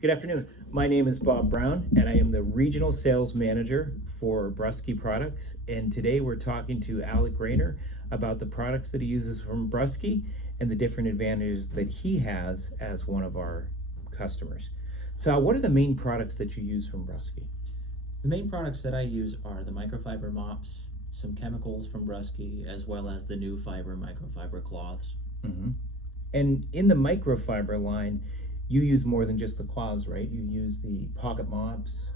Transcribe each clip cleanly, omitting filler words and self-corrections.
Good afternoon. My name is Bob Brown, and I am the Regional Sales Manager for Bruske Products. And today we're talking to Alec Raynor about the products that he uses from Bruske and the different advantages that he has as one of our customers. So, what are the main products that you use from Bruske? The main products that I use are the microfiber mops, some chemicals from Bruske, as well as the new fiber microfiber cloths. Mm-hmm. And in the microfiber line, you use more than just the cloths, right? You use the pocket mops,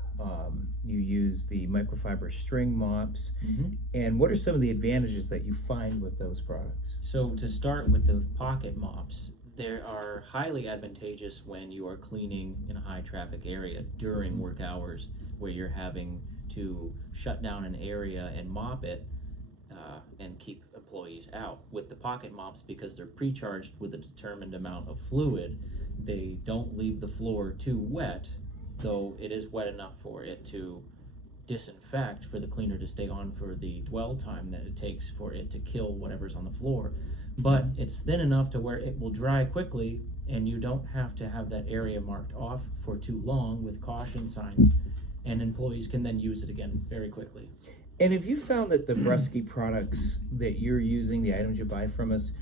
you use the microfiber string mops. And what are some of the advantages that you find with those products? So to start with the pocket mops, they are highly advantageous when you are cleaning in a high traffic area during work hours where you're having to shut down an area and mop it and keep employees out. With the pocket mops, because they're pre-charged with a determined amount of fluid, they don't leave the floor too wet, though it is wet enough for it to disinfect, for the cleaner to stay on for the dwell time that it takes for it to kill whatever's on the floor. But it's thin enough to where it will dry quickly, and you don't have to have that area marked off for too long with caution signs, and employees can then use it again very quickly. And have you found that the Bruske products that you're using, the items you buy from us,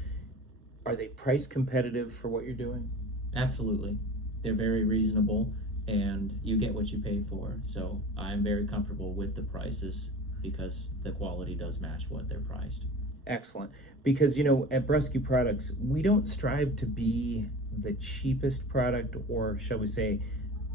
are they price competitive for what you're doing? Absolutely. They're very reasonable, and you get what you pay for. So I'm very comfortable with the prices because the quality does match what they're priced. Excellent. Because, at Bruske Products, we don't strive to be the cheapest product, or shall we say,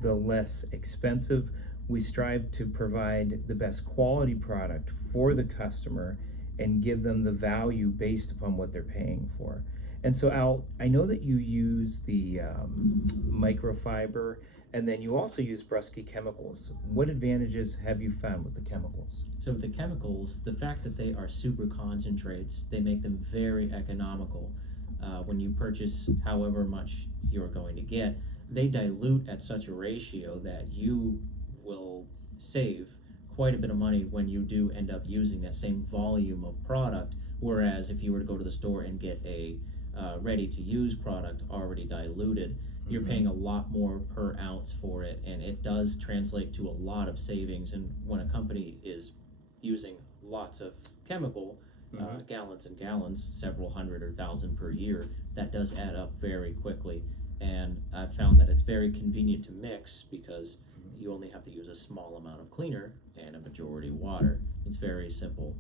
the less expensive. We strive to provide the best quality product for the customer and give them the value based upon what they're paying for. And so, Al, I know that you use the microfiber, and then you also use Bruske chemicals. What advantages have you found with the chemicals? So with the chemicals, the fact that they are super concentrates, they make them very economical. When you purchase however much you're going to get, they dilute at such a ratio that you will save quite a bit of money when you do end up using that same volume of product. Whereas if you were to go to the store and get a ready-to-use product already diluted, you're paying a lot more per ounce for it, and it does translate to a lot of savings. And when a company is using lots of chemical, gallons and gallons, several hundred or thousand per year, that does add up very quickly. And I've found that it's very convenient to mix because you only have to use a small amount of cleaner and a majority water. It's very simple.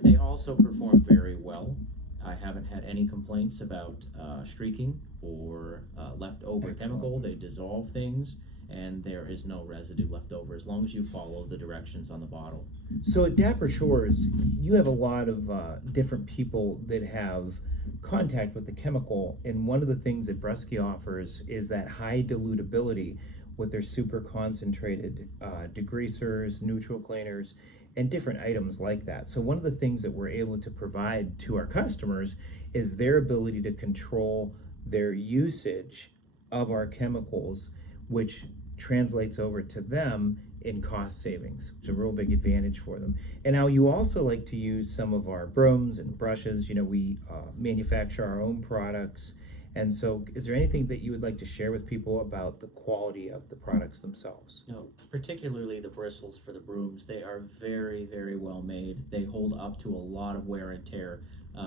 They also perform very well. I haven't had any complaints about streaking or leftover chemical. They dissolve things, and there is no residue left over as long as you follow the directions on the bottle. So at Dapper Chores, you have a lot of different people that have contact with the chemical, and one of the things that Bruske offers is that high dilutability with their super concentrated degreasers, neutral cleaners, and different items like that. So one of the things that we're able to provide to our customers is their ability to control their usage of our chemicals, which translates over to them in cost savings. It's a real big advantage for them. And now you also like to use some of our brooms and brushes. We manufacture our own products. And so is there anything that you would like to share with people about the quality of the products themselves? No, particularly the bristles for the brooms. They are very, very well made. They hold up to a lot of wear and tear.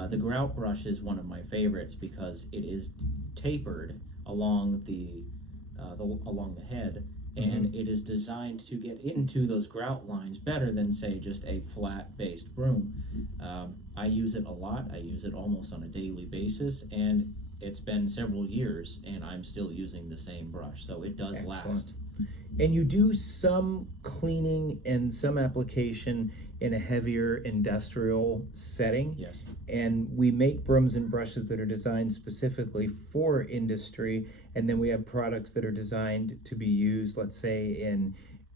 The grout brush is one of my favorites because it is tapered along the head, and it is designed to get into those grout lines better than, say, just a flat-based broom. I use it a lot. I use it almost on a daily basis, and it's been several years, and I'm still using the same brush, so it does last. And you do some cleaning and some application in a heavier industrial setting. Yes. And we make brooms and brushes that are designed specifically for industry, and then we have products that are designed to be used, let's say, in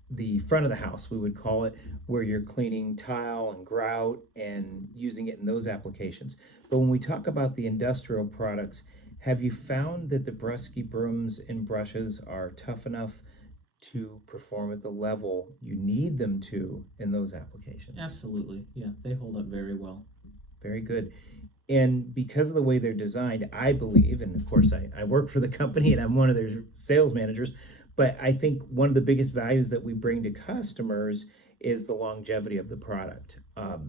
the front of the house, we would call it, where you're cleaning tile and grout and using it in those applications. But when we talk about the industrial products, have you found that the Bruske brooms and brushes are tough enough to perform at the level you need them to in those applications? Absolutely. Yeah, they hold up very well. Very good. And because of the way they're designed, I believe, and of course I work for the company and I'm one of their sales managers, but I think one of the biggest values that we bring to customers is the longevity of the product.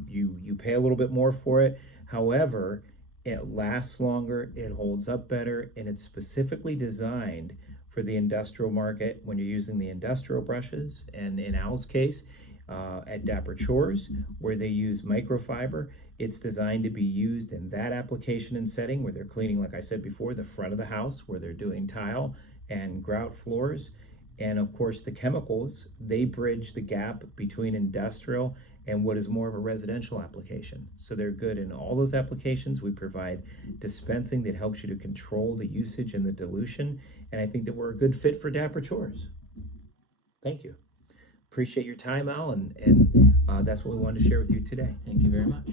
You pay a little bit more for it, however, it lasts longer, it holds up better, and it's specifically designed for the industrial market when you're using the industrial brushes. And in Al's case, at Dapper Chores, where they use microfiber, it's designed to be used in that application and setting where they're cleaning, like I said before, the front of the house, where they're doing tile and grout floors. And of course, the chemicals, they bridge the gap between industrial and what is more of a residential application. So they're good in all those applications. We provide dispensing that helps you to control the usage and the dilution. And I think that we're a good fit for Dapper Chores. Thank you. Appreciate your time, Al, and that's what we wanted to share with you today. Thank you very much.